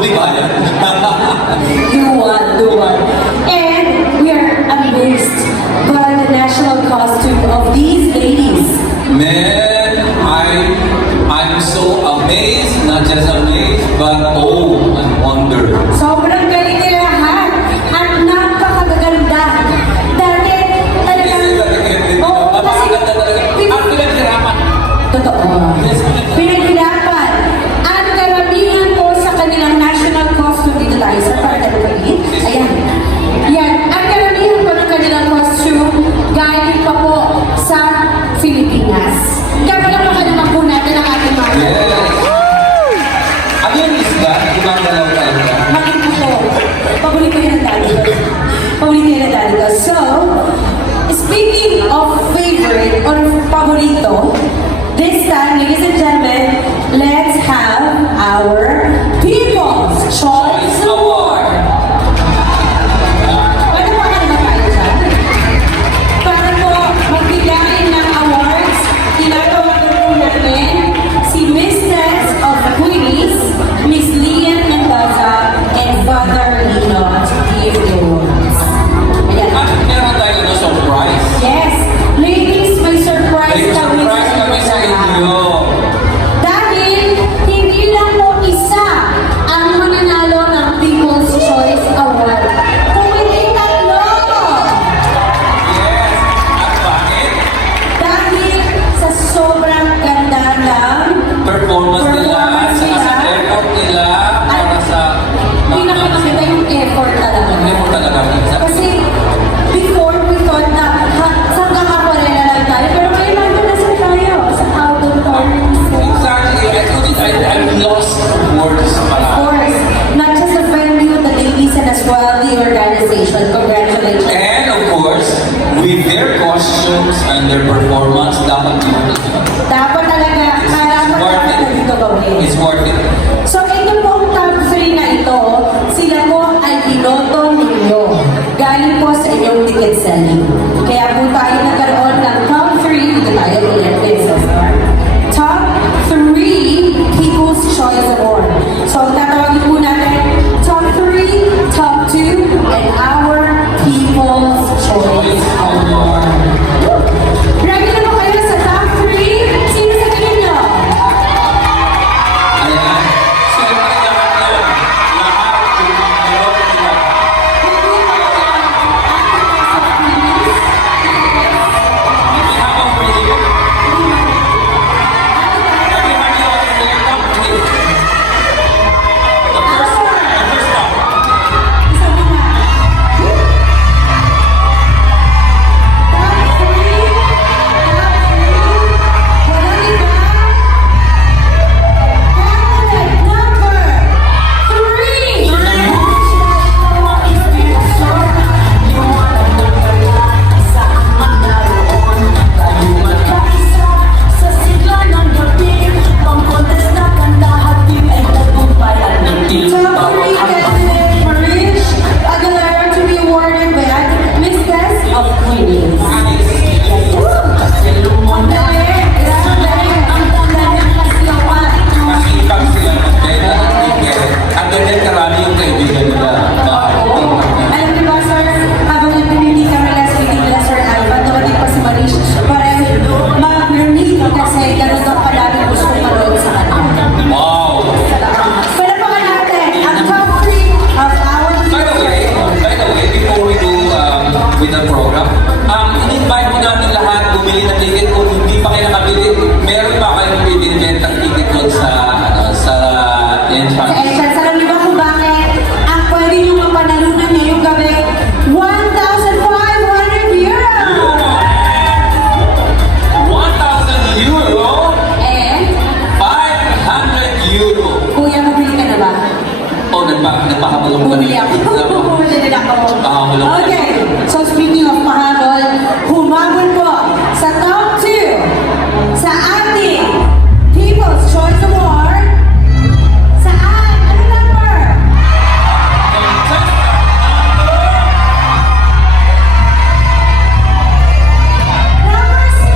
Duty ba yan? Duwan. And we are amazed by the national costume of these ladies. Man, I'm so amazed, not just amazed, but oh, and wonder. Sobrang galing nila lahat. At napakaganda. Dati, talagang... Oo, kasi... Totoo. Pinaghirapan. At karamihan po sa kanilang national costume dito tayo sa Partalupagin. Ayan. Yan. At karamihan po ng kanilang costume galing pa po sa Pilipinas. Kaya pala naman po natin ang ating mga... Yes. Ano yung isda? Gumagalaw talaga. Makita ko. Paborito yan ang dali ko. So, speaking of favorite or paborito, this time, ladies and gentlemen, let's have our People's Choice Award. Pwede po ka naman tayo dyan? Para po magbigay ng awards, tinatawagan po natin si Mrs. of Queens, Miss Lian Mendoza, and Father Linot Diaz. Ayan. Meron tayo ano, surprise. Yes, ladies, may surprise May surprise kami sa inyo. Dahil hindi lang po isa ang mananalo ng People's Choice Award. Kung hindi tatlo! Yes. At bakit? Dahil sa sobrang ganda ng Performance nila, sa effort nila, para sa... pinakakita yung effort talaga. Effort talaga. Kasi before we thought na hanggang aquarela lang tayo, pero ngayon nandun na sa tayo, sa outdoor. Exactly. I'm lost for words Of para. course, not just the venue, the ladies, and as well the organization. Congratulations. And of course, with their costumes and their performance, dapat yun. Dapat talaga, karapat Worth talaga it. dito gawin. It's worth it. So ito pong top 3 na ito, sila po ay binoto ninyo. Galing po sa inyong ticket selling. Kaya po tayo nagkaroon ng top 3, dito tayo ulit pesos. Top 3 People's Choice Award. So tatawagin po natin top 3, top 2, and our People's Choice Award. Ready na po kayo sa top 3? Sino sa tingin nyo? Ayan. Siyempre lahat yun. Lahat yung meron nila. Habang pwede yun. The first top. Masipag sila mag-benta ng ticket. At ganyan karami yung kaibigan nila. Alam niyo ba, sir, habang nagpipili kami last meeting nila, Sir Alvan, dumating pa si Marish, para mag-meet kasi ganun daw palagi gusto manood sa kanya. Wow! Palapakan natin ang top 3 of our By the way, before we go with the program, in-invite mo natin lahat bumili ng ticket. Kung hindi pa kayo nakabili, meron pa kayong bibili ng ticket doon sa entrance. entrance. Alam niyo ba kung bakit? Ang pwede nyo mapanalunan ngayong gabi, 1,500 euro! 1,000 euro, And, 500 euro. kuya, mabili ka na ba? Oh, nagpahabol ako. Bumili ako. Bumili din ako. Pahabol ako. Okay. So speaking of pahabol, humabol po sa top 2 sa ating People's Choice Award. Saan? Ano number? Number 6.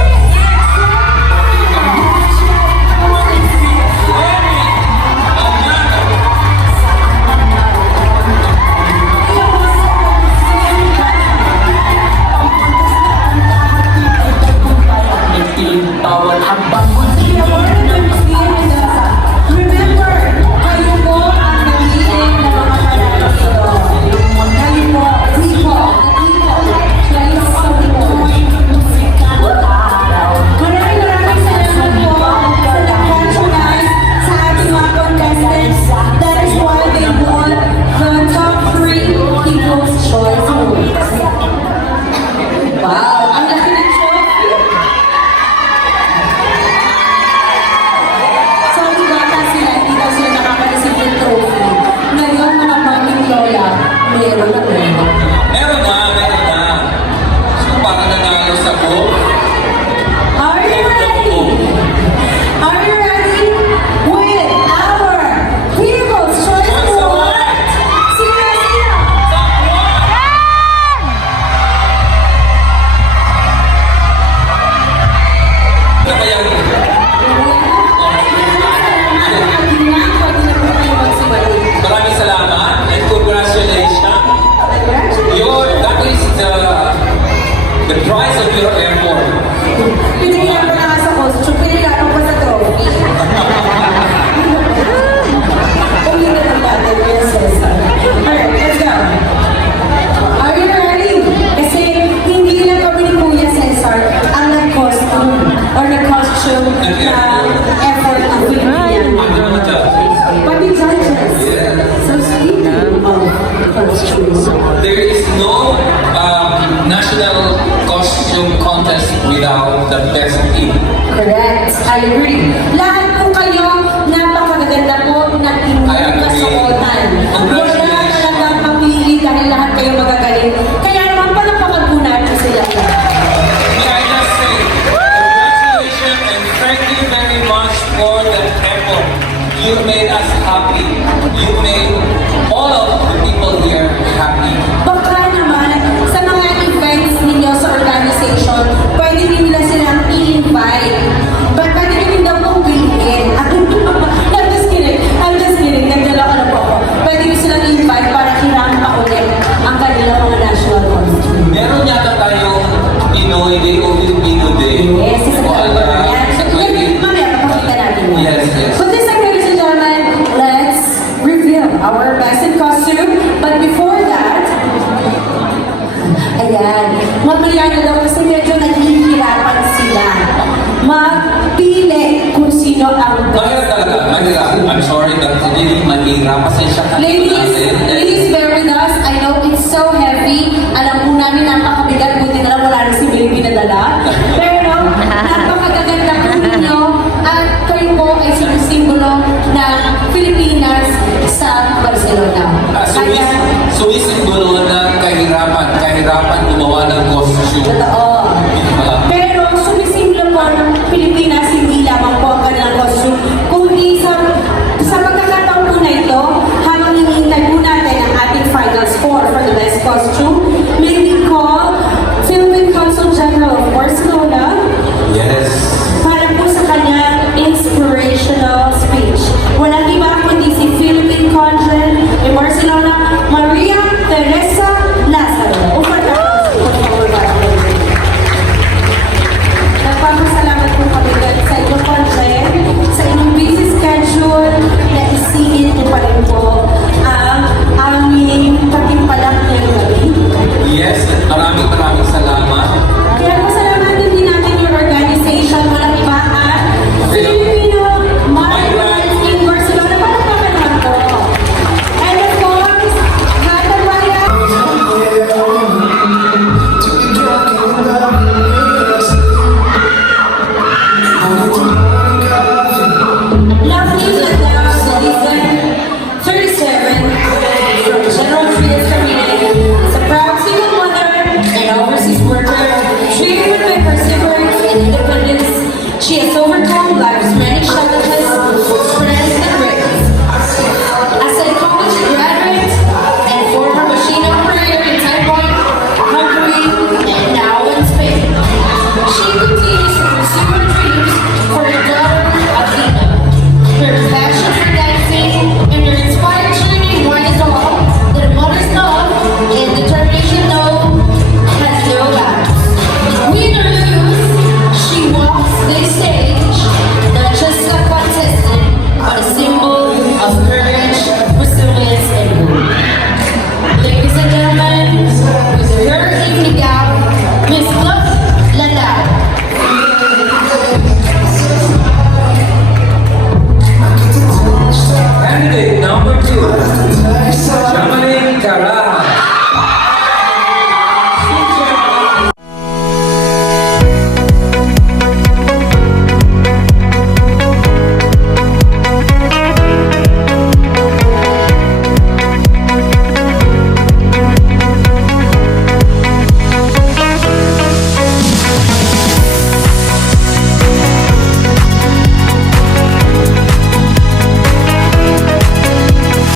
I agree. Lahat po kayo, napakaganda po ng I inyong agree. kasuotan. Wala Congratulations. talagang mamili dahil lahat kayo magagaling. Kaya naman palakpakan po natin sila. May I just say, congratulations and thank you very much for the effort. You made us happy. You made all of the people here happy. Baka naman, sa mga events ninyo sa organization, pwede din nila silang i-invite. But pwede rin daw pong bilhin. I'm just kidding. I'm just kidding. Nagdala ko na po ako. Pwede rin silang i-invite para hirang pa ulit ang kanilang mga national committee. Meron yata tayong Pinoy Day o Filipino Day. Yes, isa O, ka ano, yan. sa Yan, Pinoy- mamaya, papakita natin yun. Yes, yes. But this time, ladies and gentlemen, let's reveal our best in costume. But before that, ayan, mamaya na daw kasi medyo naghihirapan sila. Mapili kung sino ang Mahirap talaga, mahirap. I'm sorry, but really mahirap. Pasensya ka na Ladies, bear with us. I know it's so heavy. Alam po namin napakabigat. Buti na lang wala na si Baby na dala. Pero napakaganda po ninyo. At kayo po ay sinisimbolo ng Pilipinas sa Barcelona. Sumisimbolo na kahirapan gumawa ng costume. Totoo.